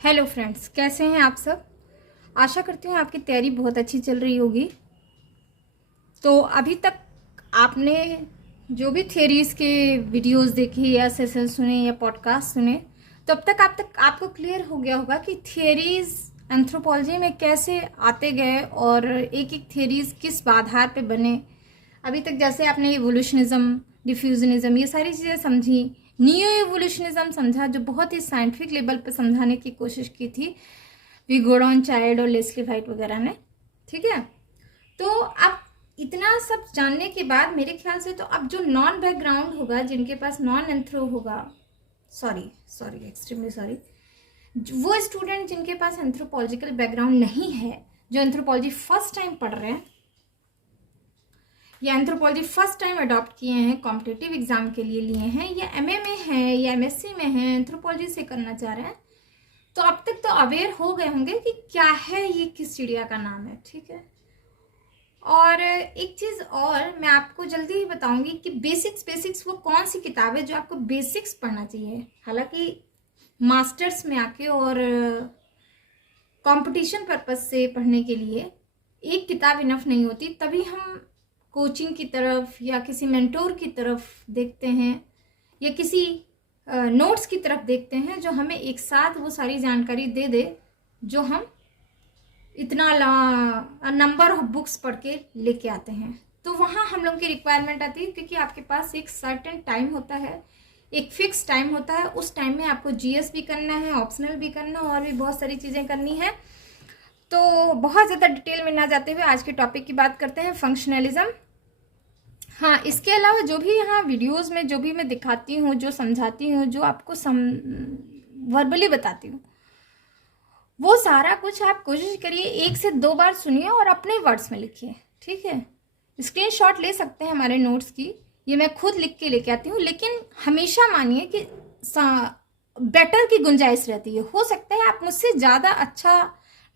Hello friends, कैसे हैं आप सब। आशा करती हूँ आपकी तैयारी बहुत अच्छी चल रही होगी। तो अभी तक आपने जो भी थियरीज के वीडियोस देखे या सेशन सुने या पॉडकास्ट सुने, तो अब तक आपको क्लियर हो गया होगा कि थियरीज एंथ्रोपोलॉजी में कैसे आते गए और एक एक थियरीज किस आधार पे बने। अभी तक जैसे आपने इवोल्यूशनिज्म, डिफ्यूजनिज्म, ये सारी चीज़ें समझी, नियो इवोल्यूशनिज्म समझा, जो बहुत ही साइंटिफिक लेवल पे समझाने की कोशिश की थी विगोडॉन चाइल्ड और लेस्ली वाइट वगैरह ने। ठीक है, तो अब इतना सब जानने के बाद मेरे ख्याल से तो अब जो नॉन बैकग्राउंड होगा, जिनके पास नॉन एंथ्रो होगा, सॉरी एक्सट्रीमली सॉरी, वो स्टूडेंट जिनके पास एंथ्रोपोलॉजिकल बैकग्राउंड नहीं है, जो एंथ्रोपोलॉजी फर्स्ट टाइम पढ़ रहे हैं या एंथ्रोपोलॉजी फर्स्ट टाइम अडॉप्ट किए हैं, कॉम्पिटिटिव एग्जाम के लिए लिए हैं, या एमए में हैं या एमएससी में हैं, एंथ्रोपोलॉजी से करना चाह रहे हैं, तो अब तक तो अवेयर हो गए होंगे कि क्या है ये, किस चिड़िया का नाम है। ठीक है, और एक चीज़ और मैं आपको जल्दी ही बताऊंगी कि बेसिक्स वो कौन सी किताब है जो आपको बेसिक्स पढ़ना चाहिए। हालांकि मास्टर्स में आके और कंपटीशन पर्पस से पढ़ने के लिए एक किताब इनफ नहीं होती, तभी हम कोचिंग की तरफ या किसी मेंटोर की तरफ देखते हैं या किसी नोट्स की तरफ देखते हैं जो हमें एक साथ वो सारी जानकारी दे दे जो हम इतना नंबर ऑफ बुक्स पढ़ के लेके आते हैं। तो वहाँ हम लोग की रिक्वायरमेंट आती है, क्योंकि आपके पास एक सर्टेन टाइम होता है, एक फिक्स टाइम होता है। उस टाइम में आपको जीएस भी करना है, ऑप्शनल भी करना और भी बहुत सारी चीज़ें करनी है। तो बहुत ज़्यादा डिटेल में ना जाते हुए आज के टॉपिक की बात करते हैं, फंक्शनलिज्म। हाँ, इसके अलावा जो भी यहाँ वीडियोस में जो भी मैं दिखाती हूँ, जो समझाती हूँ, जो आपको वर्बली बताती हूँ, वो सारा कुछ आप कोशिश करिए 1 से 2 बार सुनिए और अपने वर्ड्स में लिखिए। ठीक है, स्क्रीनशॉट ले सकते हैं हमारे नोट्स की, ये मैं खुद लिख के लेके आती हूँ, लेकिन हमेशा मानिए कि बेटर की गुंजाइश रहती है। हो सकता है आप मुझसे ज़्यादा अच्छा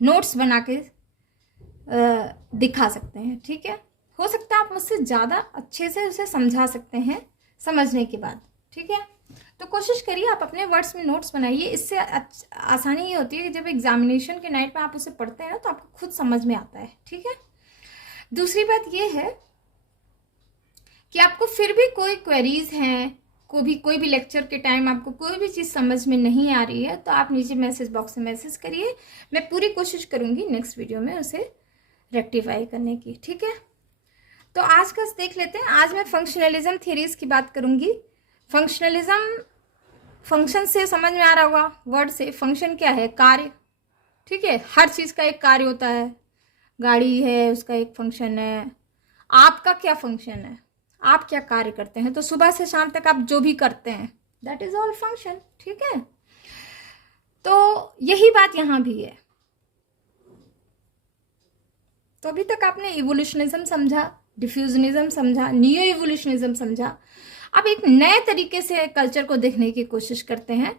नोट्स बना के दिखा सकते हैं। ठीक है, हो सकता है आप मुझसे ज़्यादा अच्छे से उसे समझा सकते हैं समझने के बाद। ठीक है, तो कोशिश करिए आप अपने वर्ड्स में नोट्स बनाइए। इससे आसानी ये होती है कि जब एग्जामिनेशन के नाइट में आप उसे पढ़ते हैं ना, तो आपको खुद समझ में आता है। ठीक है, दूसरी बात ये है कि आपको फिर भी कोई क्वेरीज हैं, कोई भी लेक्चर के टाइम आपको कोई भी चीज़ समझ में नहीं आ रही है, तो आप नीचे मैसेज बॉक्स में मैसेज करिए। मैं पूरी कोशिश करूँगी नेक्स्ट वीडियो में उसे रेक्टिफाई करने की। ठीक है, तो आज का देख लेते हैं। आज मैं फंक्शनलिज्म थ्योरीज की बात करूंगी। फंक्शनलिज्म, फंक्शन से समझ में आ रहा होगा, वर्ड से। फंक्शन क्या है? कार्य। ठीक है, हर चीज़ का एक कार्य होता है। गाड़ी है, उसका एक फंक्शन है। आपका क्या फंक्शन है? आप क्या कार्य करते हैं? तो सुबह से शाम तक आप जो भी करते हैं, दैट इज ऑल फंक्शन। ठीक है, तो यही बात यहां भी है। तो अभी तक आपने इवोल्यूशनिज्म समझा, डिफ्यूजनिज्म समझा, नियो इवोल्यूशनिज्म समझा। अब एक नए तरीके से कल्चर को देखने की कोशिश करते हैं,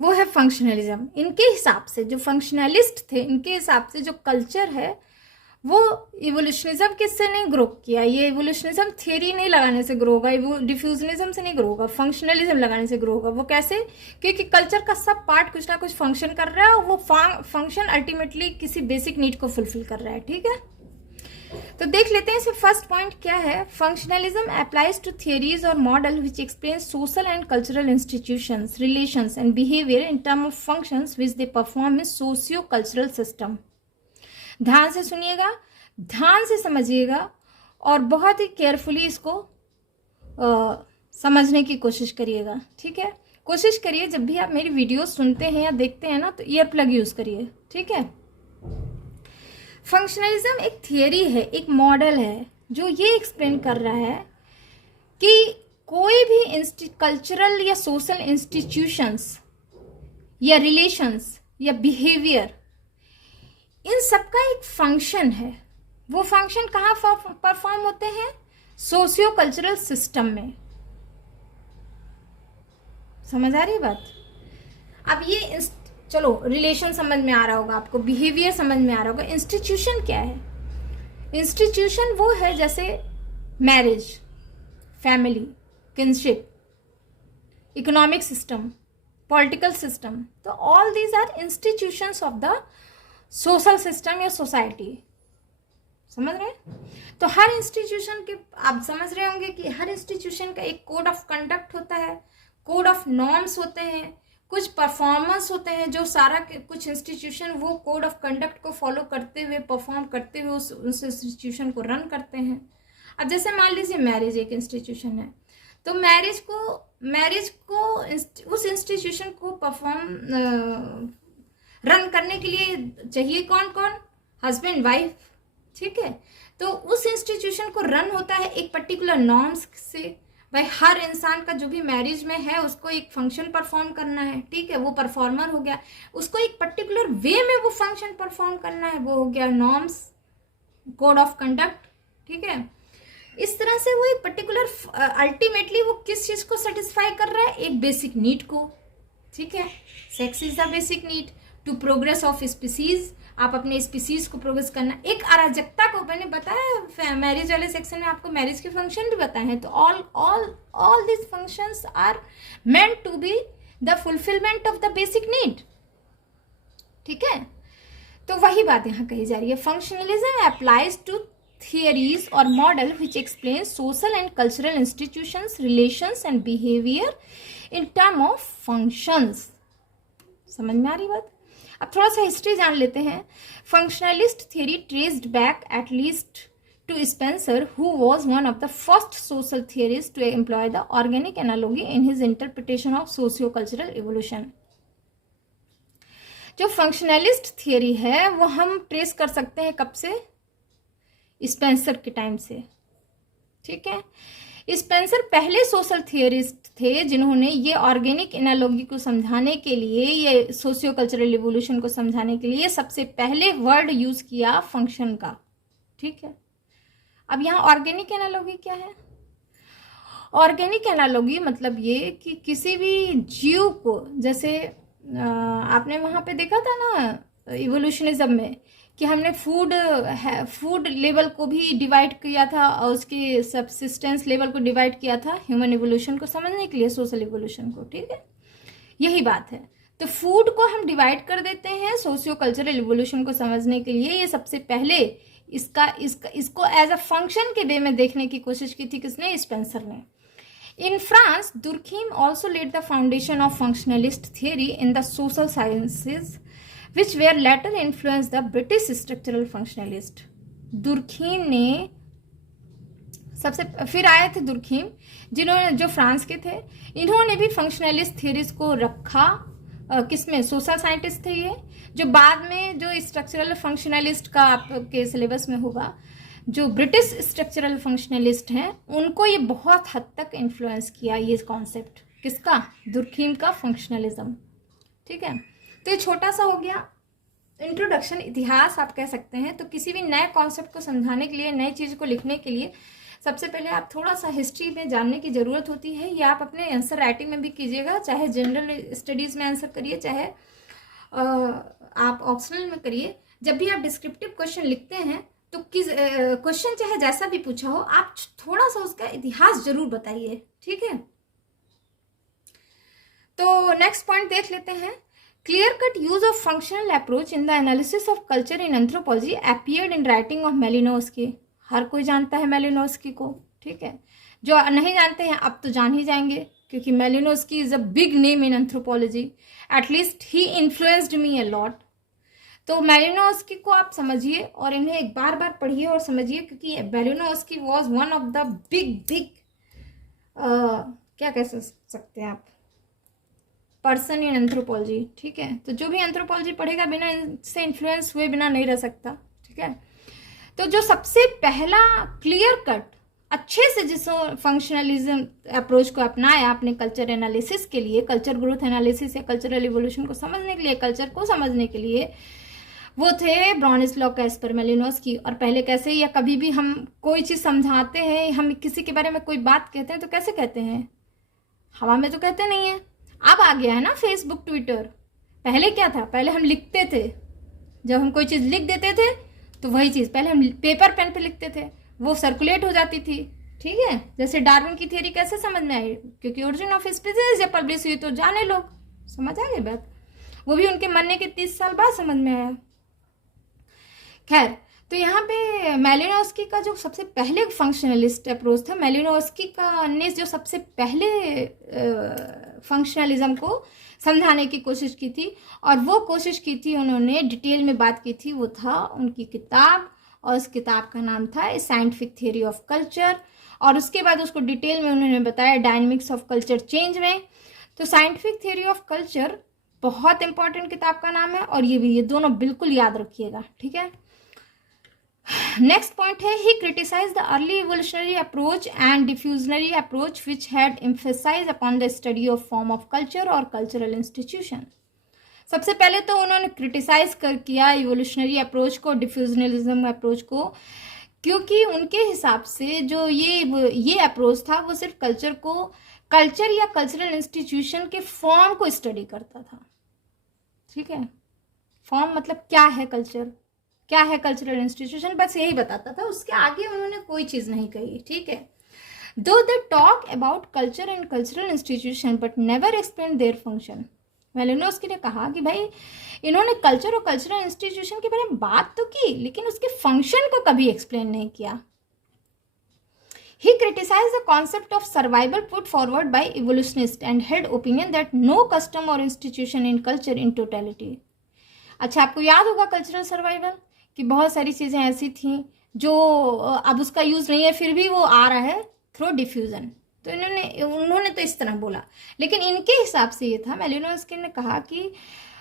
वो है फंक्शनलिज्म। इनके हिसाब से, जो फंक्शनलिस्ट थे, इनके हिसाब से जो कल्चर है वो इवोल्यूशनिज्म किससे नहीं ग्रो किया। ये इवोल्यूशनिज्म थियरी नहीं लगाने से ग्रो होगा, डिफ्यूजनिज्म से नहीं ग्रो होगा, फंक्शनलिज्म लगाने से ग्रो होगा। वो कैसे? क्योंकि कल्चर का सब पार्ट कुछ ना कुछ फंक्शन कर रहा है और वो फंक्शन अल्टीमेटली किसी बेसिक नीड को फुलफिल कर रहा है। ठीक है, तो देख लेते हैं इसे। फर्स्ट पॉइंट क्या है? फंक्शनलिज्म अप्लाइज टू थियरीज और model which explain social and cultural institutions, relations and behaviour in term of functions which they perform in socio cultural system. ध्यान से सुनिएगा, ध्यान से समझिएगा और बहुत ही केयरफुली इसको समझने की कोशिश करिएगा। ठीक है, कोशिश करिए जब भी आप मेरी वीडियो सुनते हैं या देखते हैं ना, तो ईयर प्लग यूज करिए। ठीक है, फंक्शनलिज्म एक थियरी है, एक मॉडल है जो ये एक्सप्लेन कर रहा है कि कोई भी कल्चरल या सोशल इंस्टीट्यूशंस या रिलेशंस या बिहेवियर, इन सबका एक फंक्शन है। वो फंक्शन कहाँ परफॉर्म होते हैं? सोशियो कल्चरल सिस्टम में। समझ आ रही बात? अब ये चलो, रिलेशन समझ में आ रहा होगा आपको, बिहेवियर समझ में आ रहा होगा। इंस्टीट्यूशन क्या है? इंस्टीट्यूशन वो है जैसे marriage, family, kinship, economic system, political system, तो all these are institutions of the social system या सोसाइटी। समझ रहे हैं? तो हर इंस्टीट्यूशन के, आप समझ रहे होंगे कि हर इंस्टीट्यूशन का एक कोड ऑफ कंडक्ट होता है, कोड ऑफ नॉर्म्स होते हैं, कुछ परफॉर्मेंस होते हैं, जो सारा कुछ इंस्टीट्यूशन वो कोड ऑफ कंडक्ट को फॉलो करते हुए, परफॉर्म करते हुए उस इंस्टीट्यूशन को रन करते हैं। अब जैसे मान लीजिए मैरिज एक इंस्टीट्यूशन है, तो मैरिज को उस इंस्टीट्यूशन को परफॉर्म रन करने के लिए चाहिए कौन कौन? हस्बैंड वाइफ, ठीक है। तो उस इंस्टीट्यूशन को रन होता है एक पर्टिकुलर नॉर्म्स से। भाई हर इंसान का जो भी मैरिज में है उसको एक फंक्शन परफॉर्म करना है, ठीक है, वो परफॉर्मर हो गया, उसको एक पर्टिकुलर वे में वो फंक्शन परफॉर्म करना है, वो हो गया नॉर्म्स, कोड ऑफ कंडक्ट, ठीक है। इस तरह से वो एक पर्टिकुलर अल्टीमेटली वो किस चीज को सेटिस्फाई कर रहा है? एक बेसिक नीड को, ठीक है। Sex is the basic need to progress of species, आप अपने स्पीसीज को प्रोग्रेस करना। एक अराजकता को मैंने बताया मैरिज वाले सेक्शन में, आपको मैरिज के फंक्शन भी बताए हैं। तो all this functions are meant to be the fulfilment of the basic need, ठीक है। तो वही बात यहाँ कही जा रही है। फंक्शनलिज्म अप्लाइज टू थियरीज और model which explain social and cultural institutions, relations and behaviour in term of functions. समझ में आ रही बात? अब थोड़ा सा हिस्ट्री जान लेते हैं। Functionalist theory traced back at least to Spencer, who was one of the first social theorist to employ the organic analogy in his interpretation of socio cultural evolution. जो फंक्शनलिस्ट थियरी है वो हम trace कर सकते हैं कब से? Spencer के टाइम से, ठीक है। स्पेंसर पहले सोशल थियरिस्ट थे जिन्होंने ये ऑर्गेनिक एनालॉजी को समझाने के लिए, ये सोशियो कल्चरल इवोल्यूशन को समझाने के लिए सबसे पहले वर्ड यूज किया फंक्शन का, ठीक है। अब यहाँ ऑर्गेनिक एनालॉजी क्या है? ऑर्गेनिक एनालॉजी मतलब ये कि किसी भी जीव को, जैसे आपने वहां पे देखा था ना इवोल्यूशनिज्म में कि हमने फूड लेवल को भी डिवाइड किया था और उसके सब्सिस्टेंस लेवल को डिवाइड किया था ह्यूमन इवोल्यूशन को समझने के लिए, सोशल इवोल्यूशन को, ठीक है। यही बात है। तो फूड को हम डिवाइड कर देते हैं सोशियो कल्चरल इवोल्यूशन को समझने के लिए। ये सबसे पहले इसको एज अ फंक्शन के वे में देखने की कोशिश की थी किसने? स्पेंसर ने। In France, Durkheim also laid the foundation of functionalist theory in the social sciences, which were later influenced the British structural functionalist. Durkheim ने सबसे फिर आए थे दुर्खीम, जिन्होंने जो फ्रांस के थे, इन्होंने भी फंक्शनलिस्ट थियरीज को रखा किसमें? सोशल साइंटिस्ट थे ये, जो बाद में जो स्ट्रक्चरल फंक्शनलिस्ट का आपके सिलेबस में होगा, जो ब्रिटिश स्ट्रक्चरल फंक्शनलिस्ट हैं, उनको ये बहुत हद तक इन्फ्लुएंस किया ये कॉन्सेप्ट किसका? दुर्खीम का फंक्शनलिज्म, ठीक है। तो ये छोटा सा हो गया इंट्रोडक्शन, इतिहास आप कह सकते हैं। तो किसी भी नए कॉन्सेप्ट को समझाने के लिए, नई चीज को लिखने के लिए सबसे पहले आप थोड़ा सा हिस्ट्री में जानने की जरूरत होती है। ये आप अपने आंसर राइटिंग में भी कीजिएगा, चाहे जनरल स्टडीज में आंसर करिए, चाहे आप ऑप्शनल में करिए। जब भी आप डिस्क्रिप्टिव क्वेश्चन लिखते हैं तो किस क्वेश्चन चाहे जैसा भी पूछा हो, आप थोड़ा सा उसका इतिहास जरूर बताइए, ठीक है। तो नेक्स्ट पॉइंट देख लेते हैं। Clear cut use of functional approach in the analysis of culture in anthropology appeared in writing of Malinowski. हर कोई जानता है मेलिनोव्स्की को, ठीक है। जो नहीं जानते हैं अब तो जान ही जाएंगे, क्योंकि Malinowski is a big name in anthropology, at least he influenced me a lot. तो मेलिनोव्स्की को आप समझिए और इन्हें एक बार बार पढ़िए और समझिए, क्योंकि Malinowski was one of the big क्या कह सकते हैं आप, पर्सन इन एंथ्रोपोलॉजी, ठीक है। तो जो भी एंथ्रोपोलॉजी पढ़ेगा बिना इनसे इन्फ्लुएंस हुए बिना नहीं रह सकता, ठीक है। तो जो सबसे पहला क्लियर कट अच्छे से जिस फंक्शनलिज्म अप्रोच को अपनाया अपने कल्चर एनालिसिस के लिए, कल्चर ग्रोथ एनालिसिस या कल्चरल इवोल्यूशन को समझने के लिए, कल्चर को समझने के लिए, वो थे ब्रॉनिस्लॉ, कैस्पर, मेलिनोव्स्की। और पहले कैसे, या कभी भी हम कोई चीज समझाते हैं, हम किसी के बारे में कोई बात कहते हैं तो कैसे कहते हैं? हवा में तो कहते नहीं है। अब आ गया है ना फेसबुक, ट्विटर। पहले क्या था? पहले हम लिखते थे। जब हम कोई चीज लिख देते थे तो वही चीज पहले हम पेपर पेन पे लिखते थे, वो सर्कुलेट हो जाती थी, ठीक है। जैसे डार्विन की थियरी कैसे समझ में आई? क्योंकि ओरिजिन ऑफ स्पीसीज जब पब्लिश हुई तो जाने लोग, समझ आ गई बात? वो भी उनके मरने के 30 साल बाद समझ में आया। खैर, तो यहाँ पे मैलिनोव्स्की का जो सबसे पहले फंक्शनलिस्ट अप्रोच था, मैलिनोव्स्की का ने जो सबसे पहले फंक्शनलिज्म को समझाने की कोशिश की थी, और वो कोशिश की थी, उन्होंने डिटेल में बात की थी, वो था उनकी किताब, और उस किताब का नाम था ए साइंटिफिक थियोरी ऑफ कल्चर। और उसके बाद उसको डिटेल में उन्होंने बताया डायनेमिक्स ऑफ कल्चर चेंज में। तो साइंटिफिक थियोरी ऑफ कल्चर बहुत इंपॉर्टेंट किताब का नाम है, और ये भी, ये दोनों बिल्कुल याद रखिएगा, ठीक है। नेक्स्ट पॉइंट है, he criticise the early evolutionary approach and diffusionary approach which had emphasise upon the study of form of culture और कल्चरल इंस्टीट्यूशन। सबसे पहले तो उन्होंने क्रिटिसाइज किया इवोल्यूशनरी अप्रोच को, डिफ्यूजनलिज्म अप्रोच को, क्योंकि उनके हिसाब से जो ये अप्रोच था वो सिर्फ कल्चर या कल्चरल इंस्टीट्यूशन के फॉर्म को स्टडी करता था, ठीक है। फॉर्म मतलब क्या है कल्चर, क्या है कल्चरल इंस्टीट्यूशन, बस यही बताता था, उसके आगे उन्होंने कोई चीज नहीं कही, ठीक है। Though they talk about culture and cultural institution but never explain their function. Malinowski ने कहा कि भाई इन्होंने कल्चर और कल्चरल इंस्टीट्यूशन के बारे में बात तो की, लेकिन उसके फंक्शन को कभी एक्सप्लेन नहीं किया। He criticized the concept of survival put forward by evolutionists and held opinion that no custom or institution in culture in totality। अच्छा, आपको याद होगा कल्चरल सर्वाइवल कि बहुत सारी चीजें ऐसी थी जो अब उसका यूज नहीं है, फिर भी वो आ रहा है थ्रू डिफ्यूजन। तो उन्होंने तो इस तरह बोला, लेकिन इनके हिसाब से ये था, मैलिनोव्स्की ने कहा कि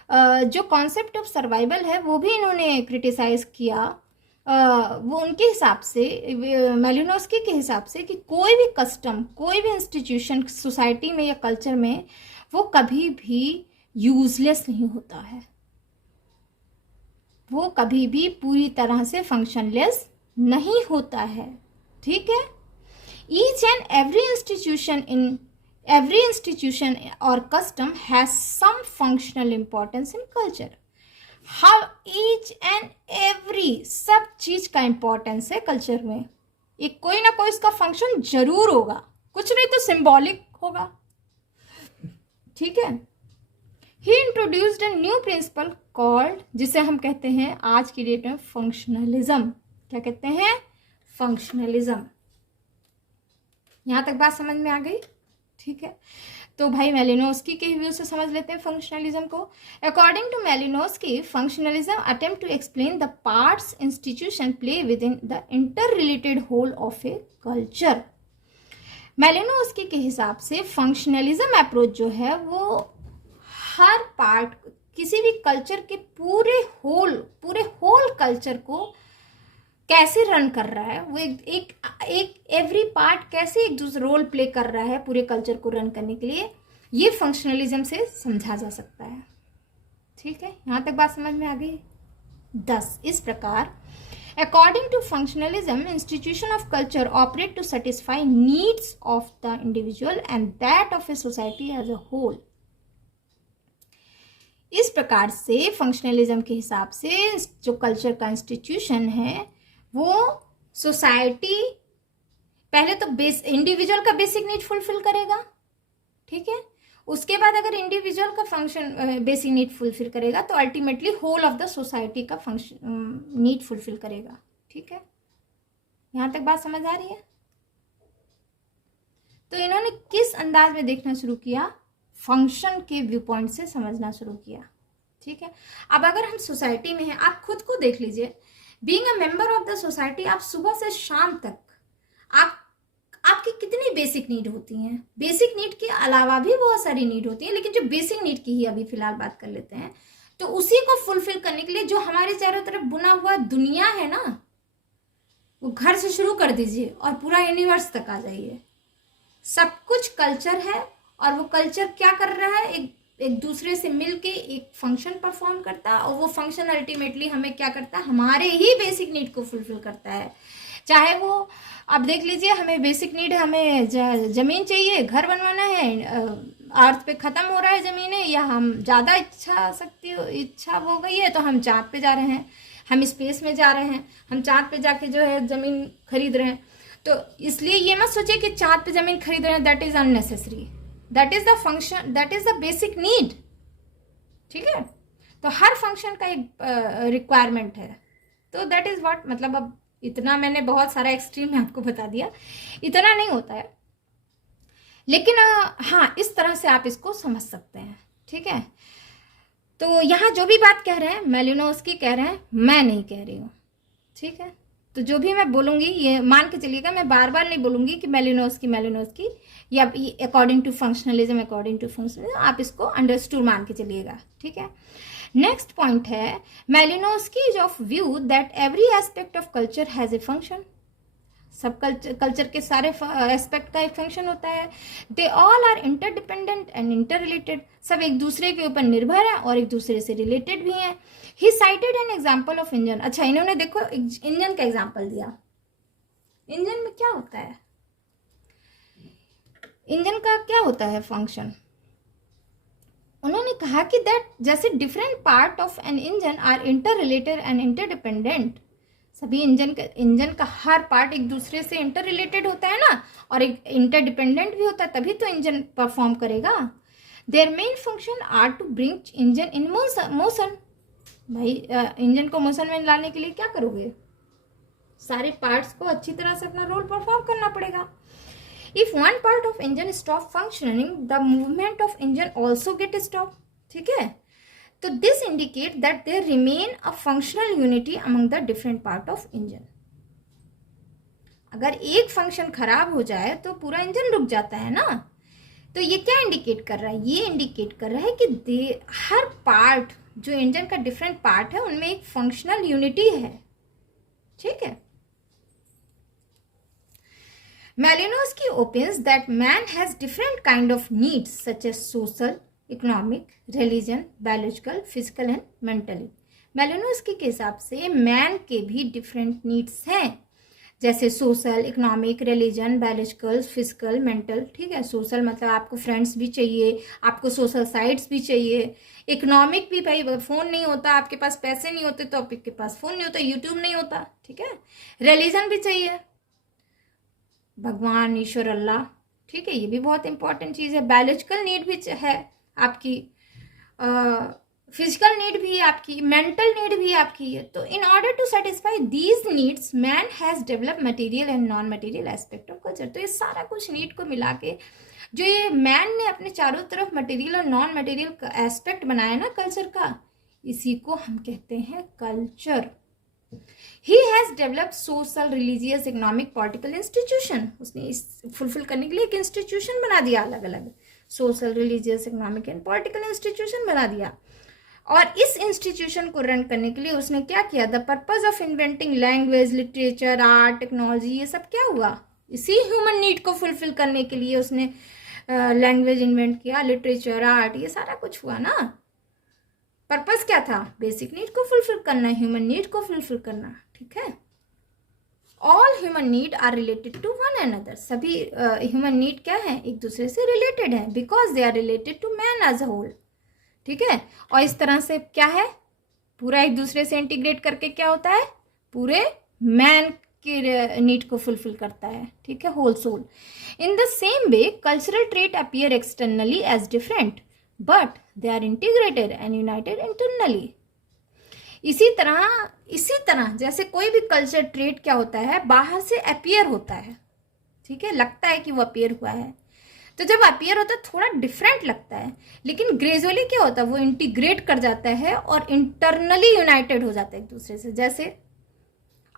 जो कॉन्सेप्ट ऑफ सर्वाइवल है वो भी इन्होंने क्रिटिसाइज किया। वो उनके हिसाब से, मैलिनोव्स्की के हिसाब से, कि कोई भी कस्टम, कोई भी इंस्टीट्यूशन सोसाइटी में या कल्चर में वो कभी भी यूजलेस नहीं होता है, वो कभी भी पूरी तरह से फंक्शनलेस नहीं होता है, ठीक है। Each and every institution or custom has some functional importance in culture। How each and every, सब चीज का इंपॉर्टेंस है कल्चर में, एक कोई ना कोई इसका फंक्शन जरूर होगा, कुछ नहीं तो सिंबॉलिक होगा, ठीक है। He introduced a new principle called, जिसे हम कहते हैं आज की डेट में फंक्शनलिज्म। क्या कहते हैं? फंक्शनलिज्म। यहां तक बात समझ में आ गई, ठीक है। तो भाई मैलिनोव्स्की के व्यू से समझ लेते हैं फंक्शनलिज्म को। According to Malinowski, functionalism attempt to explain the parts institution play within the interrelated whole of a culture. Malinowski के हिसाब से फंक्शनलिज्म अप्रोच जो है वो हर पार्ट, किसी भी कल्चर के पूरे होल कल्चर को कैसे रन कर रहा है, वो एक एवरी पार्ट कैसे एक दूसरा रोल प्ले कर रहा है पूरे कल्चर को रन करने के लिए, ये फंक्शनलिज्म से समझा जा सकता है, ठीक है। यहां तक बात समझ में आ गई। 10 इस प्रकार, according to functionalism, institution of culture operate to satisfy needs of the individual and that of a society as a whole. इस प्रकार से फंक्शनलिज्म के हिसाब से जो कल्चर का इंस्टीट्यूशन है वो सोसाइटी, पहले तो इंडिविजुअल का बेसिक नीड फुलफिल करेगा, ठीक है। उसके बाद अगर इंडिविजुअल का फंक्शन बेसिक नीड फुलफिल करेगा तो ultimately whole of the society का फंक्शन नीड फुलफिल करेगा, ठीक है। यहां तक बात समझ आ रही है। तो इन्होंने किस अंदाज में देखना शुरू किया? फंक्शन के व्यू पॉइंट से समझना शुरू किया, ठीक है। अब अगर हम सोसाइटी में हैं, आप खुद को देख लीजिए, being a member of the society, आप सुबह से शाम तक आपकी कितनी बेसिक नीड होती हैं। बेसिक नीड के अलावा भी बहुत सारी नीड होती है, लेकिन जो बेसिक नीड की ही अभी फिलहाल बात कर लेते हैं, तो उसी को फुलफिल करने के लिए जो हमारे चारों तरफ बुना हुआ दुनिया है ना, वो घर से शुरू कर दीजिए और पूरा यूनिवर्स तक आ जाइए, सब कुछ कल्चर है। और वो कल्चर क्या कर रहा है? एक दूसरे से मिलके एक फंक्शन परफॉर्म करता है, और वो फंक्शन अल्टीमेटली हमें क्या करता है? हमारे ही बेसिक नीड को फुलफिल करता है। चाहे वो आप देख लीजिए, हमें बेसिक नीड, हमें जमीन चाहिए, घर बनवाना है, अर्थ पे खत्म हो रहा है जमीनें, या हम ज़्यादा इच्छा हो गई है तो हम चाँद पे जा रहे हैं, हम स्पेस में जा रहे हैं, हम चाँद पे जाके जो है ज़मीन खरीद रहे हैं। तो इसलिए ये मत सोचिए कि चाँद पे ज़मीन खरीद रहे हैं, that is unnecessary, that is the function, that is the basic need. तो हर फंक्शन का एक रिक्वायरमेंट है। तो दैट इज व्हाट, मतलब अब इतना मैंने बहुत सारा एक्सट्रीम में आपको बता दिया, इतना नहीं होता है, लेकिन हाँ इस तरह से आप इसको समझ सकते हैं। ठीक है, तो यहाँ जो भी बात कह रहे हैं मेलिनोव्स्की कह रहे हैं, मैं नहीं कह रही हूँ। ठीक है, तो जो भी मैं बोलूंगी ये मान के चलिएगा, मैं बार बार नहीं बोलूंगी कि मेलिनोव्स्की या अकॉर्डिंग टू फंक्शनलिज्म, आप इसको अंडरस्टूड मान के चलिएगा। ठीक है, नेक्स्ट पॉइंट है Malinowski is of view that every aspect of culture has a function. सब कल्चर के सारे एस्पेक्ट का एक फंक्शन होता है। They all are interdependent and interrelated, सब एक दूसरे के ऊपर निर्भर है और एक दूसरे से रिलेटेड भी हैं। He cited an example of engine. अच्छा, इन्होंने देखो इंजन का एग्जाम्पल दिया। इंजन में क्या होता है, इंजन का क्या होता है फंक्शन। उन्होंने कहा कि दैट जैसे different part of an engine are inter related and interdependent, सभी इंजन का हर पार्ट एक दूसरे से इंटर रिलेटेड होता है ना, और एक इंटरडिपेंडेंट भी होता है, तभी तो इंजन परफॉर्म करेगा। Their main function are to bring engine in motion. भाई इंजन को मोशन में लाने के लिए क्या करोगे, सारे पार्ट्स को अच्छी तरह से अपना रोल परफॉर्म करना पड़ेगा। If one part of engine stop functioning the movement of engine also get stop. ठीक है, तो this indicate that there remain a functional unity among the different part of engine. अगर एक फंक्शन खराब हो जाए तो पूरा इंजन रुक जाता है ना। तो ये क्या इंडिकेट कर रहा है, ये इंडिकेट कर रहा है कि हर पार्ट जो इंजन का डिफरेंट पार्ट है उनमें एक फंक्शनल यूनिटी है। ठीक है, Malinowski opines that man has different kind of needs such as social, economic, religion, biological, physical and mentally. Malinowski के हिसाब से मैन के भी डिफरेंट नीड्स हैं, जैसे social, economic, religion, biological, physical, mental. ठीक है, सोशल मतलब आपको फ्रेंड्स भी चाहिए, आपको सोशल साइट्स भी चाहिए। इकोनॉमिक भी, भाई फोन नहीं होता, आपके पास पैसे नहीं होते तो आपके पास फोन नहीं होता, यूट्यूब नहीं होता। ठीक है, रिलीजन भी चाहिए, भगवान, ईश्वर, अल्लाह। ठीक है, ये भी बहुत इंपॉर्टेंट चीज़ है। बायोलॉजिकल नीड भी है आपकी, फिजिकल नीड भी आपकी, मेंटल नीड भी आपकी है। तो in order to satisfy these needs man has develop material and non material aspect of culture. तो ये सारा कुछ नीड को मिला के जो ये मैन ने अपने चारों तरफ मटेरियल और नॉन मटेरियल एस्पेक्ट बनाया ना कल्चर का, इसी को हम कहते हैं culture. He has developed social, religious, economic, political institution. उसने इस फुलफिल करने के लिए एक इंस्टीट्यूशन बना दिया, अलग अलग social, religious, economic and political institution बना दिया। और इस इंस्टीट्यूशन को रन करने के लिए उसने क्या किया, the purpose of inventing language, literature, art, technology, ये सब क्या हुआ, इसी ह्यूमन नीड को फुलफिल करने के लिए उसने लैंग्वेज इन्वेंट किया, लिटरेचर, आर्ट, ये सारा कुछ हुआ ना। पर्पस क्या था, बेसिक नीड को फुलफिल करना, ह्यूमन नीड को फुलफिल करना। ठीक है, all human need are related to one another. सभी ह्यूमन नीड क्या है, एक दूसरे से रिलेटेड है, because they are related to man as a whole. ठीक है, और इस तरह से क्या है, पूरा एक दूसरे से इंटीग्रेट करके क्या होता है, पूरे मैन की नीड को फुलफिल करता है। ठीक है, whole soul. In the same way cultural trait appear externally as different but they are integrated and united internally. इसी तरह जैसे कोई भी कल्चर ट्रेट क्या होता है, बाहर से अपीयर होता है। ठीक है, लगता है कि वो अपीयर हुआ है, तो जब अपीयर होता है थोड़ा डिफरेंट लगता है, लेकिन ग्रेजुअली क्या होता है, वो इंटीग्रेट कर जाता है और इंटरनली यूनाइटेड हो जाता है एक दूसरे से। जैसे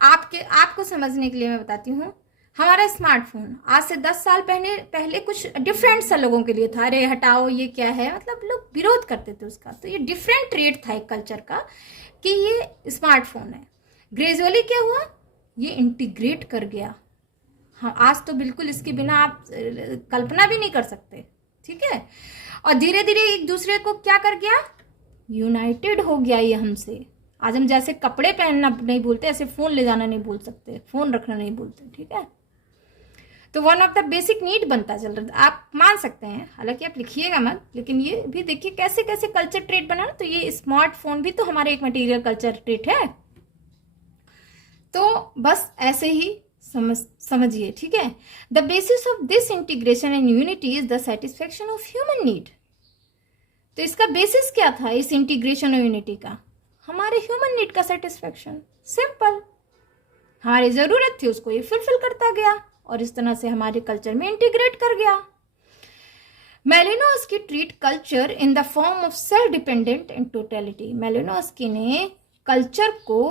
आपको समझने के लिए मैं बताती हूँ, हमारा स्मार्टफोन आज से 10 साल पहले कुछ डिफरेंट सा लोगों के लिए था, अरे हटाओ ये क्या है, मतलब लोग विरोध करते थे उसका। तो ये डिफरेंट ट्रेट था एक कल्चर का कि ये स्मार्टफोन है। ग्रेजुअली क्या हुआ, ये इंटीग्रेट कर गया। हाँ, आज तो बिल्कुल इसके बिना आप कल्पना भी नहीं कर सकते। ठीक है, और धीरे धीरे एक दूसरे को क्या कर गया, यूनाइटेड हो गया ये हमसे। आज हम जैसे कपड़े पहनना नहीं बोलते, ऐसे फोन ले जाना नहीं बोल सकते, फोन रखना नहीं बोलते। ठीक है, तो one of the basic need बनता चल रहा है, आप मान सकते हैं, हालांकि आप लिखिएगा मत, लेकिन ये भी देखिए कैसे कैसे कल्चर ट्रेट बना ना। तो ये स्मार्टफोन भी तो हमारे एक मटेरियल कल्चर ट्रेट है। तो बस ऐसे ही समझिए। ठीक है, the basis of this integration and unity is the satisfaction of human need. तो इसका बेसिस क्या था इस इंटीग्रेशन और यूनिटी का? हमारे ह्यूमन नीड का सेटिस्फेक्शन, सिंपल। हमारी ज़रूरत थी उसको ये फुलफिल करता गया और इस तरह से हमारे कल्चर में इंटीग्रेट कर गया। Malinowski treat culture in the form of self dependent and totality. Malinowski ने कल्चर को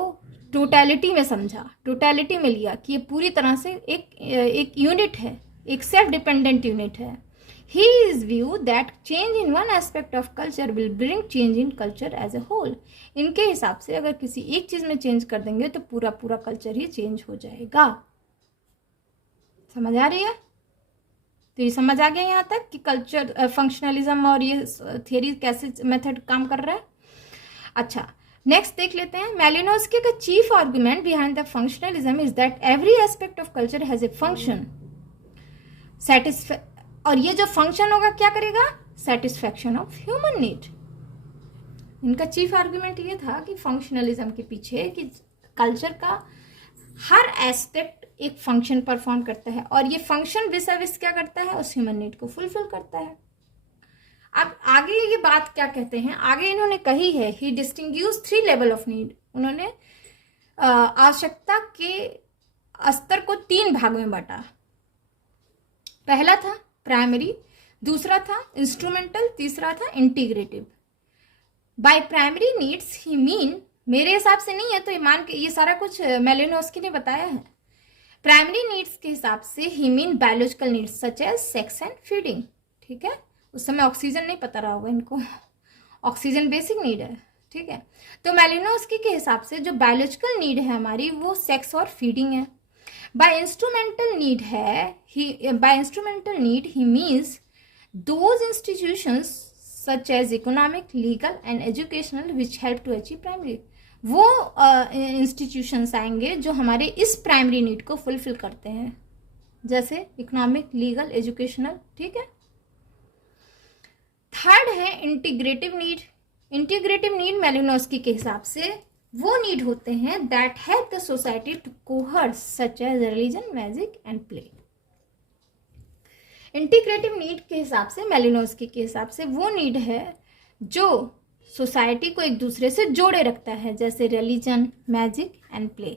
टोटलिटी में समझा, टोटलिटी में लिया कि ये पूरी तरह से एक यूनिट है, एक सेल्फ डिपेंडेंट यूनिट है। He is view that change in one aspect of culture will bring change in culture as a whole. इनके हिसाब से अगर किसी एक चीज में चेंज कर देंगे तो पूरा पूरा कल्चर ही चेंज हो जाएगा। समझ आ रही है? तो ये समझ आ गया यहाँ तक कि कल्चर फंक्शनलिज्म और ये थियरी कैसे मेथड काम कर रहा है। अच्छा, नेक्स्ट देख लेते हैं। मेलिनोव्स्की का chief argument behind the functionalism is that every aspect of culture has a function. और ये जो फंक्शन होगा क्या करेगा? Satisfaction of human need. इनका चीफ आर्गुमेंट ये था कि फंक्शनलिज्म के पीछे कि कल्चर का हर एस्पेक्ट एक फंक्शन परफॉर्म करता है और ये फंक्शन विस क्या करता है? उस ह्यूमन नीड को फुलफिल करता है। अब आगे ये बात क्या कहते हैं? आगे इन्होंने कही है ही डिस्टिंग्यूज 3 लेवल ऑफ नीड। उन्होंने आवश्यकता के स्तर को 3 भागों में बांटा। पहला था प्राइमरी, दूसरा था इंस्ट्रूमेंटल, तीसरा था integrative. By primary needs he mean, मेरे हिसाब से नहीं है तो ये सारा कुछ मेलिनोव्स्की ने बताया है। प्राइमरी नीड्स के हिसाब से ही mean biological needs such as sex and feeding. ठीक है, उस समय ऑक्सीजन नहीं पता रहा होगा इनको, ऑक्सीजन बेसिक नीड है। ठीक है, तो मेलिनोव्स्की के हिसाब से जो बायोलॉजिकल नीड है हमारी वो सेक्स और फीडिंग है। By instrumental need he means those institutions such as economic, legal and educational which help to achieve primary। वो institutions आएंगे जो हमारे इस प्राइमरी नीड को फुलफिल करते हैं, जैसे इकोनॉमिक, लीगल, एजुकेशनल। ठीक है। थर्ड है integrative need. Integrative need Malinowski के हिसाब से वो नीड होते हैं that help the society to coheres such as religion, magic and play. Integrative need के हिसाब से, मेलिनोव्स्की के हिसाब से, वो नीड है जो सोसाइटी को एक दूसरे से जोड़े रखता है, जैसे रिलीजन, मैजिक एंड प्ले।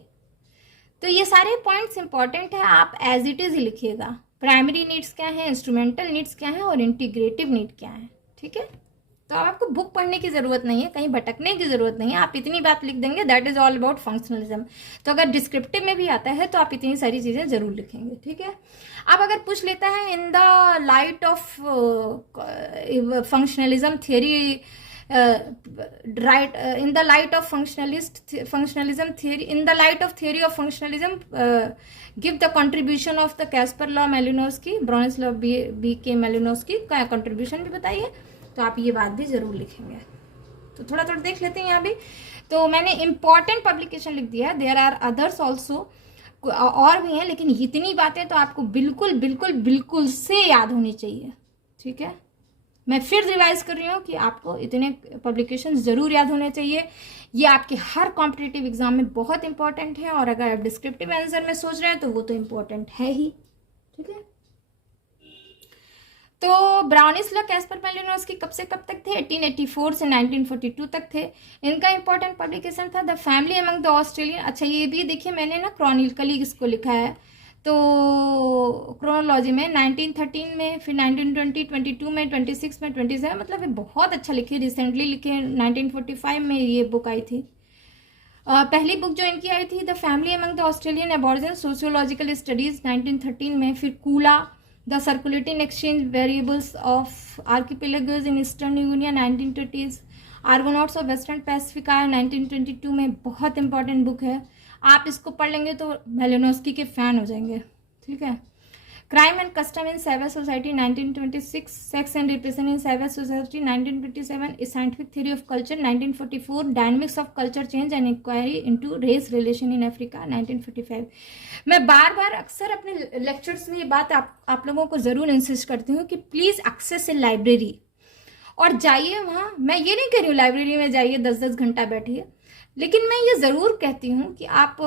तो ये सारे पॉइंट्स इंपॉर्टेंट है, आप एज इट इज ही लिखिएगा। प्राइमरी नीड्स क्या है, इंस्ट्रूमेंटल नीड्स क्या है और इंटीग्रेटिव नीड क्या है। ठीक है, तो आपको बुक पढ़ने की जरूरत नहीं है, कहीं भटकने की जरूरत नहीं है, आप इतनी बात लिख देंगे that is all about functionalism. तो अगर डिस्क्रिप्टिव में भी आता है तो आप इतनी सारी चीजें जरूर लिखेंगे। ठीक है, अब अगर पूछ लेता है in the light of functionalism theory, in the light of functionalism theory, in the light of theory of functionalism give the contribution of the Kasper law Malinowski, Bronislaw B K Malinowski का contribution भी बताइए। तो आप ये बात भी जरूर लिखेंगे। तो थोड़ा थोड़ा देख लेते हैं यहाँ भी। तो मैंने इंपॉर्टेंट पब्लिकेशन लिख दिया है, देयर आर अदर्स ऑल्सो, और भी हैं, लेकिन इतनी बातें तो आपको बिल्कुल बिल्कुल बिल्कुल से याद होनी चाहिए। ठीक है, मैं फिर रिवाइज कर रही हूँ कि आपको इतने पब्लिकेशन जरूर याद होने चाहिए। ये आपके हर कॉम्पिटिटिव एग्जाम में बहुत इंपॉर्टेंट है, और अगर आप डिस्क्रिप्टिव आंसर में सोच रहे हैं तो वो तो इंपॉर्टेंट है ही। ठीक है, तो ब्राउनिस्ला कैस्पर मेलिनोव्स्की कब से कब तक थे? 1884 से 1942 तक थे। इनका इंपॉर्टेंट पब्लिकेशन था the family among the Australian. अच्छा, ये भी देखिए मैंने ना क्रॉनिकली इसको लिखा है, तो क्रोनोलॉजी में 1913 में, फिर 1920, 22 में, 26 में, 27, मतलब ये बहुत अच्छा लिखे, रिसेंटली लिखे। 1945 में ये बुक आई थी। पहली बुक जो इनकी आई थी the family among the Australian aborigine sociological studies 1913 में, फिर Kula the circulating exchange variables of archipelagos in eastern Guinea 1920s, Argonauts of western Pacifica 1922 में, बहुत इंपॉर्टेंट बुक है। आप इसको पढ़ लेंगे तो मेलिनोव्स्की के फैन हो जाएंगे। ठीक है, crime and custom in savage society 1926, sex and repression in savage society 1927, scientific theory of culture 1944, dynamics of culture change and inquiry into race relation in Africa 1945। मैं बार बार अक्सर अपने लेक्चर्स में ये बात आप लोगों को जरूर इंसिस्ट करती हूँ कि प्लीज एक्सेस ए लाइब्रेरी और जाइए वहाँ। मैं ये नहीं कह रही हूँ लाइब्रेरी में जाइए 10-10 घंटा बैठिए, लेकिन मैं ये ज़रूर कहती हूँ कि आप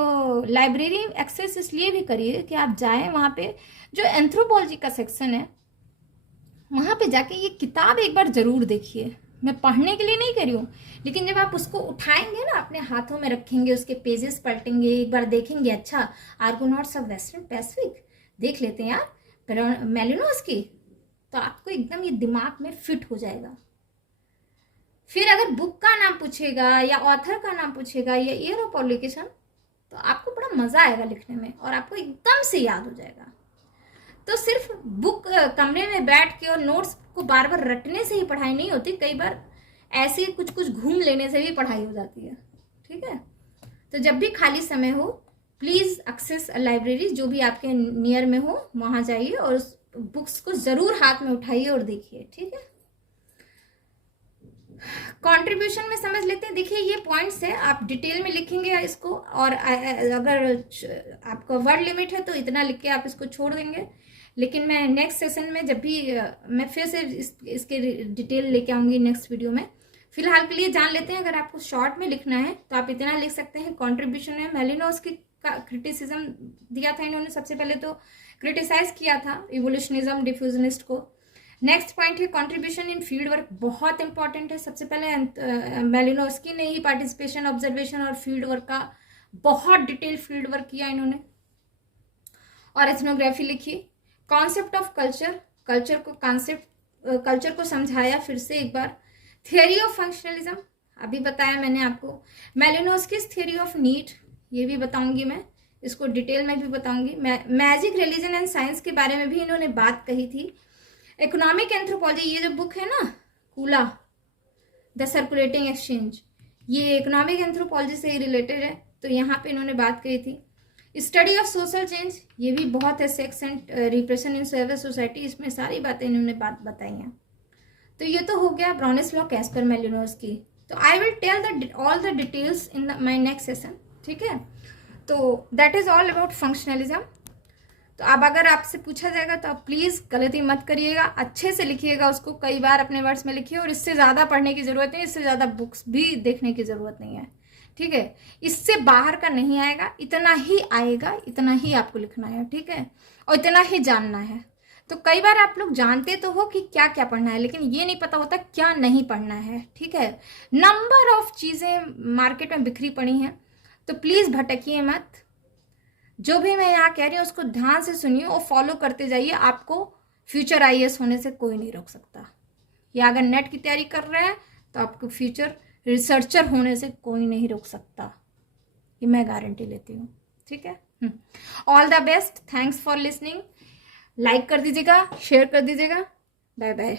लाइब्रेरी एक्सेस इसलिए भी करिए कि आप जाएं वहाँ पे, जो एंथ्रोपोलॉजी का सेक्शन है वहाँ पे जाके ये किताब एक बार ज़रूर देखिए। मैं पढ़ने के लिए नहीं कर रही हूँ, लेकिन जब आप उसको उठाएंगे ना, अपने हाथों में रखेंगे, उसके पेजेस पलटेंगे, एक बार देखेंगे, अच्छा आर्गोनॉट्स ऑफ वेस्टर्न पैसिफिक देख लेते हैं यार, मेलिनोस्की, तो आपको एकदम ये दिमाग में फिट हो जाएगा। फिर अगर बुक का नाम पूछेगा या ऑथर का नाम पूछेगा या ईयर ऑफ पब्लिकेशन, तो आपको बड़ा मजा आएगा लिखने में और आपको एकदम से याद हो जाएगा। तो सिर्फ बुक कमरे में बैठ के और नोट्स को बार बार रटने से ही पढ़ाई नहीं होती, कई बार ऐसे कुछ कुछ घूम लेने से भी पढ़ाई हो जाती है। ठीक है, तो जब भी खाली समय हो प्लीज एक्सेस लाइब्रेरी, जो भी आपके नियर में हो वहां जाइए और उस बुक्स को जरूर हाथ में उठाइए और देखिए। ठीक है, कंट्रीब्यूशन में समझ लेते हैं। देखिए ये पॉइंट्स है, आप डिटेल में लिखेंगे इसको, और अगर आपका वर्ड लिमिट है तो इतना लिख के आप इसको छोड़ देंगे, लेकिन मैं नेक्स्ट सेशन में जब भी मैं फिर से इसके डिटेल लेके आऊंगी नेक्स्ट वीडियो में। फिलहाल के लिए जान लेते हैं, अगर आपको शॉर्ट में लिखना है तो आप इतना लिख सकते हैं। कंट्रीब्यूशन है, मेलिनोस्की का क्रिटिसिज्म दिया था इन्होंने, सबसे पहले तो क्रिटिसाइज किया था इवोल्यूशनिज्म डिफ्यूजनिस्ट को। नेक्स्ट पॉइंट है कंट्रीब्यूशन इन फील्ड वर्क, बहुत इंपॉर्टेंट है। सबसे पहले मेलिनोस्की ने ही पार्टिसिपेशन, ऑब्जर्वेशन और फील्ड वर्क का बहुत डिटेल फील्ड वर्क किया इन्होंने, और एथनोग्राफी लिखी। कॉन्सेप्ट ऑफ कल्चर, कल्चर को समझाया फिर से एक बार। थियोरी ऑफ फंक्शनलिज्म अभी बताया मैंने आपको। मेलिनोस्कीज थियोरी ऑफ नीड, ये भी बताऊंगी मैं, इसको डिटेल में भी बताऊंगी। मैजिक, रिलीजन एंड साइंस के बारे में भी इन्होंने बात कही थी। इकोनॉमिक एंथ्रोपोलॉजी, ये जो बुक है ना कूला द सर्कुलेटिंग एक्सचेंज, ये इकोनॉमिक एंथ्रोपोलॉजी से ही रिलेटेड है, तो यहाँ पे इन्होंने बात कही थी। स्टडी ऑफ सोशल चेंज, ये भी बहुत है। Sex and repression in civil society, इसमें सारी बातें इन्होंने बताई हैं। तो ये तो हो गया ब्राउनिस-लॉ एज पर मेलिनोस्की। तो I will tell all the details in my next session. ठीक है, तो that is all about functionalism. तो अब अगर आपसे पूछा जाएगा तो आप प्लीज गलती मत करिएगा, अच्छे से लिखिएगा उसको, कई बार अपने वर्ड्स में लिखिए, और इससे ज्यादा पढ़ने की जरूरत नहीं, इससे ज्यादा बुक्स भी देखने की जरूरत नहीं है। ठीक है, इससे बाहर का नहीं आएगा, इतना ही आएगा, इतना ही आपको लिखना है। ठीक है, और इतना ही जानना है। तो कई बार आप लोग जानते तो हो कि क्या क्या पढ़ना है, लेकिन ये नहीं पता होता क्या नहीं पढ़ना है। ठीक है, नंबर ऑफ चीजें मार्केट में बिखरी पड़ी हैं, तो प्लीज भटकिए मत। जो भी मैं यहाँ कह रही हूँ उसको ध्यान से सुनिए और फॉलो करते जाइए। आपको फ्यूचर आईएएस होने से कोई नहीं रोक सकता, या अगर नेट की तैयारी कर रहे हैं तो आपको फ्यूचर रिसर्चर होने से कोई नहीं रोक सकता, ये मैं गारंटी लेती हूँ। ठीक है, all the best, thanks for listening. Like कर दीजिएगा, शेयर कर दीजिएगा। Bye bye.